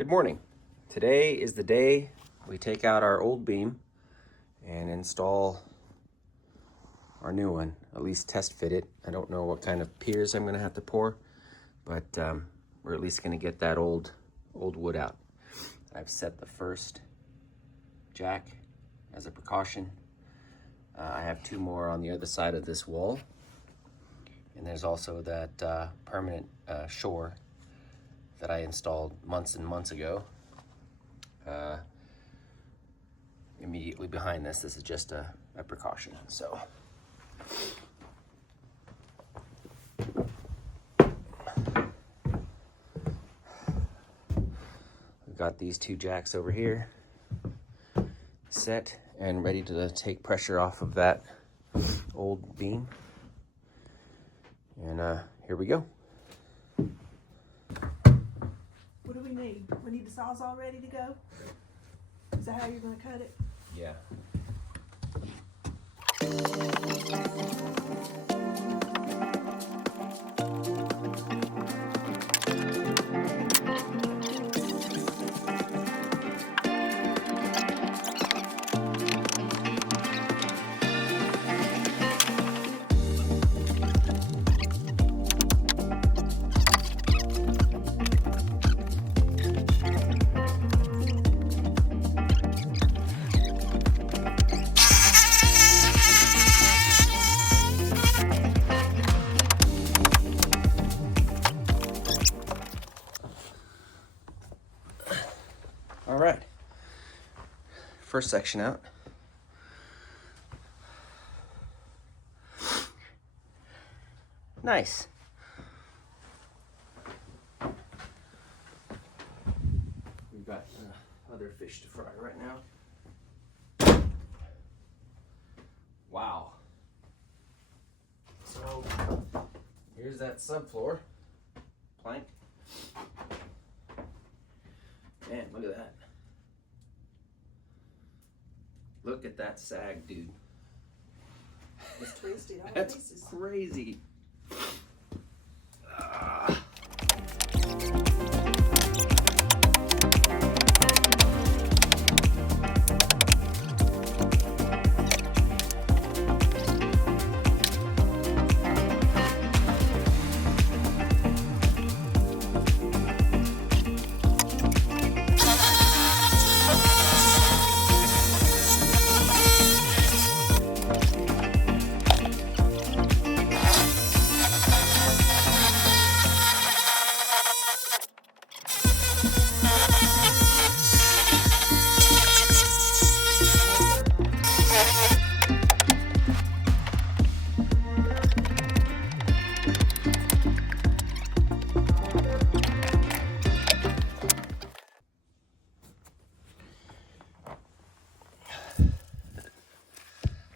Good morning. Today is the day we take out our old beam and install our new one, at least test fit it. I don't know what kind of piers I'm going to have to pour, but we're at least going to get that old wood out. I've set the first jack as a precaution. I have two more on the other side of this wall, and there's also that permanent shore that I installed months and months ago. Immediately behind this is just a precaution. So we've got these two jacks over here set and ready to take pressure off of that old beam. And here we go. What do we need? We need the sawzall ready to go? Is that how you're going to cut it? Yeah. All right, first section out. Nice. We've got other fish to fry right now. Wow. So here's that subfloor plank. Man, look at that. Look at that sag, dude. It's twisted all That's pieces. crazy.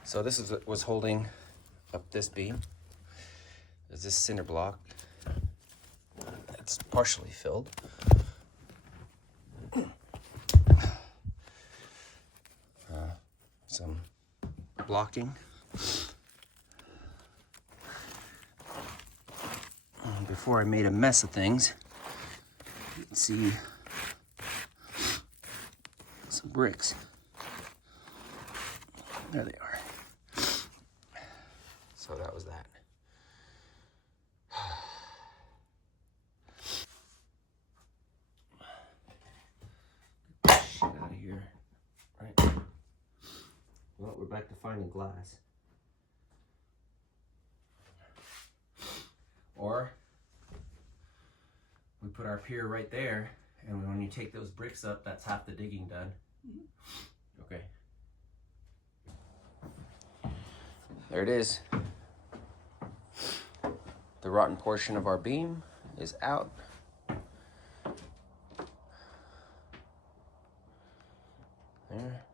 So this is what was holding up this beam. There's this cinder block. It's partially filled. Some blocking. Before I made a mess of things, you can see some bricks. There they are. So that was that. Get this shit out of here. Right. Well, we're back to finding glass. Or we put our pier right there, and when you take those bricks up, that's half the digging done. Okay. There it is. The rotten portion of our beam is out. There.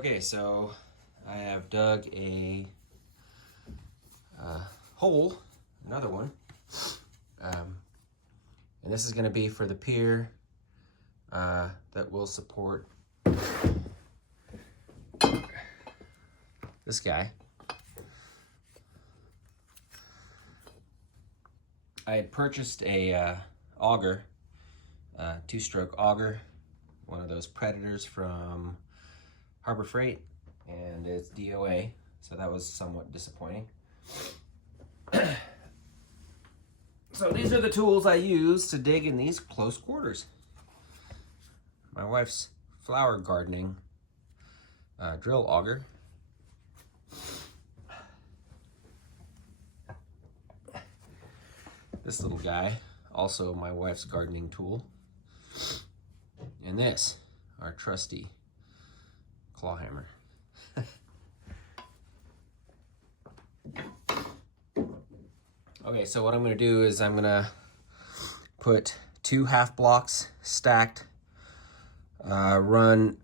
Okay, so I have dug a hole, another one, and this is going to be for the pier that will support this guy. I had purchased a auger, two-stroke auger, one of those Predators from Harbor Freight, and it's DOA, so that was somewhat disappointing. So these are the tools I use to dig in these close quarters. My wife's flower gardening drill auger. This little guy, also my wife's gardening tool. And this, our trusty claw hammer. Okay, so what I'm gonna do is I'm gonna put 2 half blocks stacked, run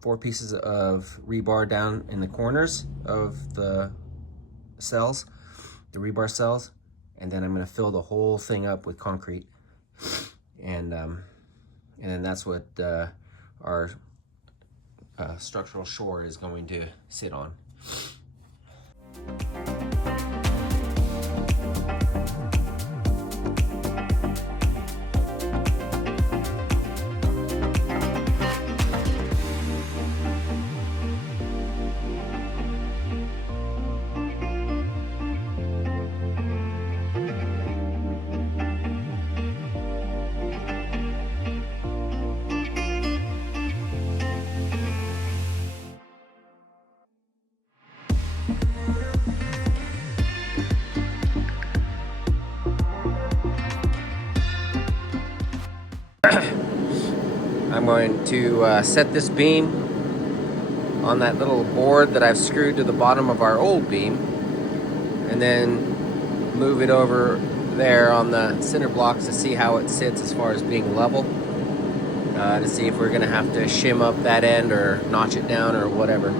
4 pieces of rebar down in the corners of the cells, the rebar cells, and then I'm gonna fill the whole thing up with concrete. And then that's what our structural shore is going to sit on. I'm going to set this beam on that little board that I've screwed to the bottom of our old beam, and then move it over there on the center blocks to see how it sits as far as being level, to see if we're going to have to shim up that end or notch it down or whatever.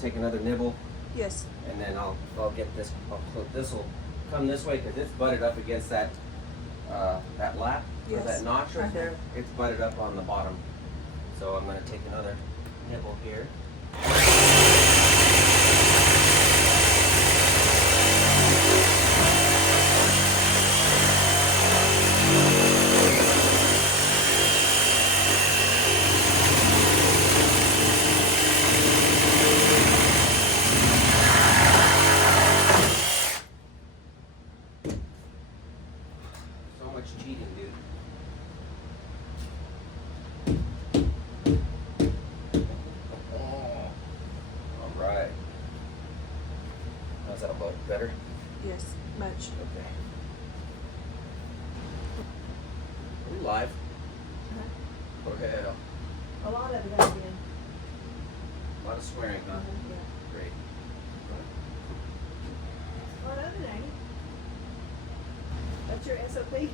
Take another nibble. Yes. And then I'll get this. This will come this way because it's butted up against that that lap, Yes. or that notch right there. It's butted up on the bottom. So I'm going to take another nibble here. Cheating, dude. Oh. How's that about better? Yes, much. Okay. Are we live? Uh-huh. Okay. A lot of it has been. A lot of swearing, huh? Yeah. Great. A lot of it ain't. That's your SOP?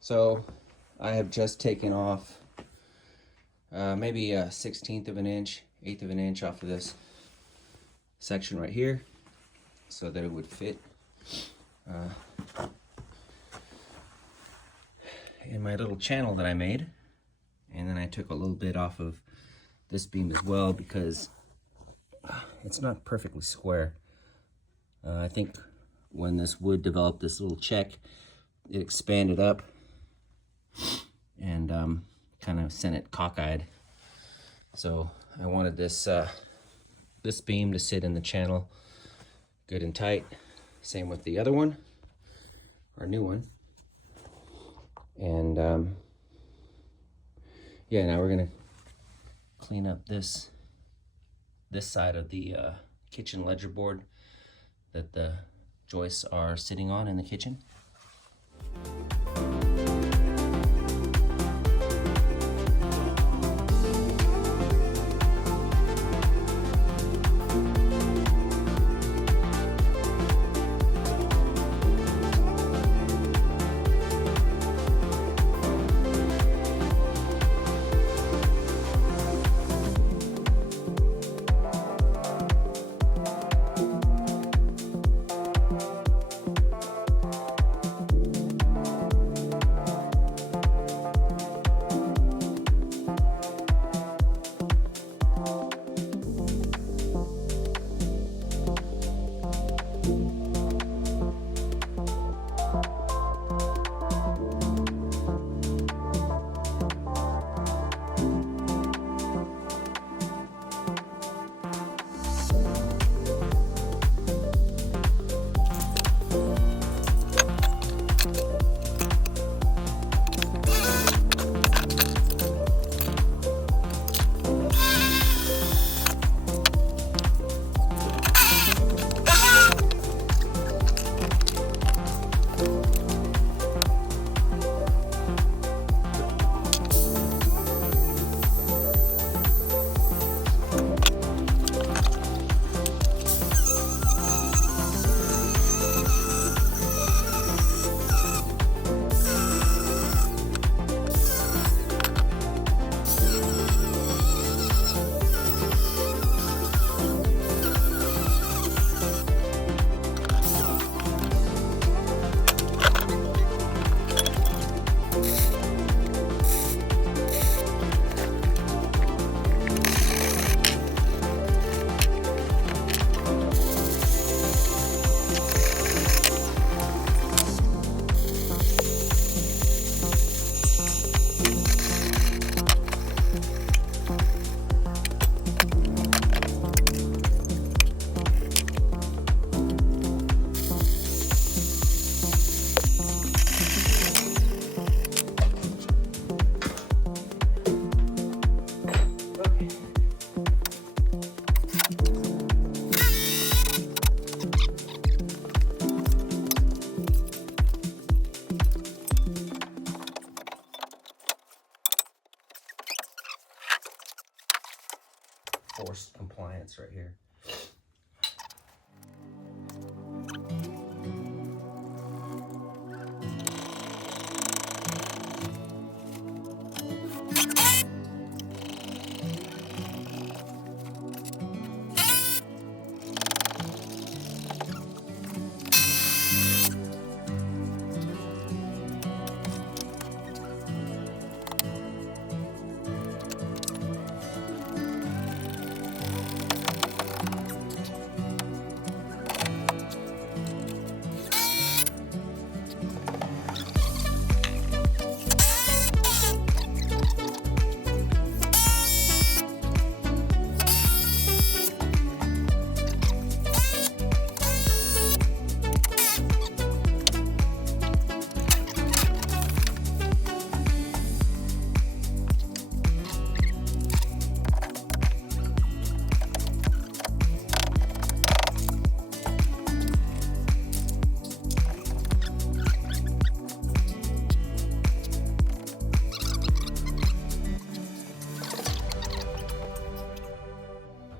So I have just taken off maybe a 1/16 of an inch, 1/8 of an inch off of this section right here so that it would fit in my little channel that I made. And then I took a little bit off of this beam as well because it's not perfectly square. I think when this wood developed this little check, it expanded up and kind of sent it cockeyed. So I wanted this this beam to sit in the channel good and tight. Same with the other one, our new one. And yeah, now we're gonna clean up this side of the kitchen ledger board that the joists are sitting on in the kitchen.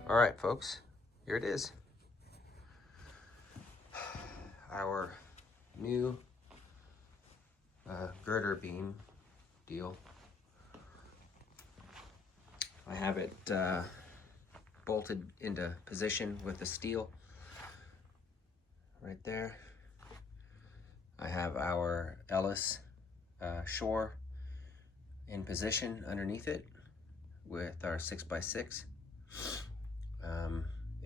All right, folks, here it is. Our new girder beam deal. I have it bolted into position with the steel right there. I have our Ellis shore in position underneath it with our 6x6.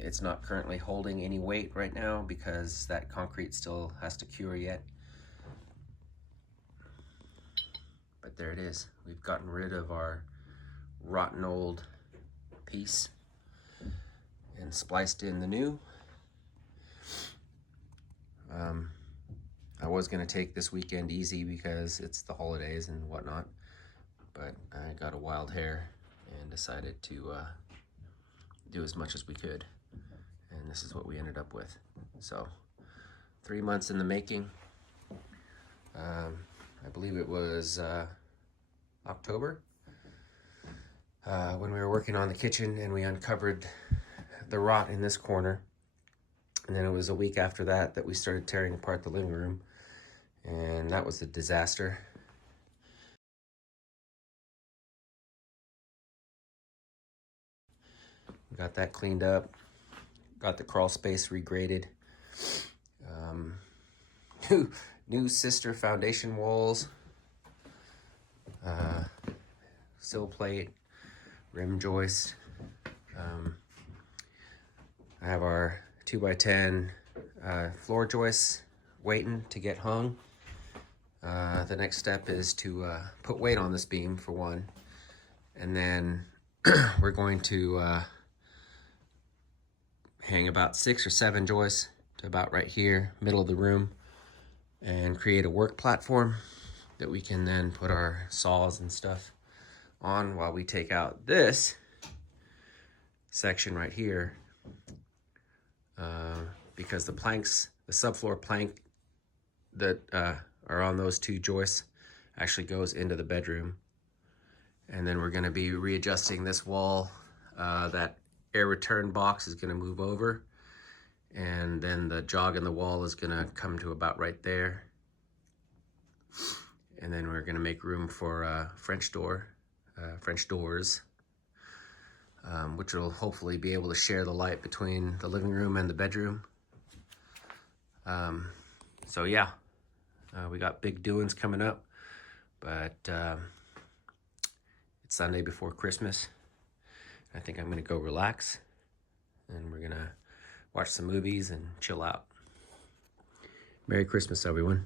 It's not currently holding any weight right now because that concrete still has to cure yet. But there it is. We've gotten rid of our rotten old piece and spliced in the new. I was going to take this weekend easy because it's the holidays and whatnot, but I got a wild hair and decided to do as much as we could, and this is what we ended up with. So 3 months in the making. I believe it was October when we were working on the kitchen and we uncovered the rot in this corner, and then it was a week after that that we started tearing apart the living room, and that was a disaster. Got that cleaned up, got the crawl space regraded, new sister foundation walls, sill plate, rim joist. I have our 2x10 floor joists waiting to get hung. The next step is to put weight on this beam for one, and then we're going to hang about 6 or 7 joists to about right here, middle of the room, and create a work platform that we can then put our saws and stuff on while we take out this section right here, because the planks, the subfloor plank that are on those 2 joists actually goes into the bedroom. And then we're going to be readjusting this wall. That air return box is going to move over, and then the jog in the wall is going to come to about right there. And then we're going to make room for French doors, which will hopefully be able to share the light between the living room and the bedroom. So yeah, we got big doings coming up, but it's Sunday before Christmas. I think I'm gonna go relax, and we're gonna watch some movies and chill out. Merry Christmas, everyone.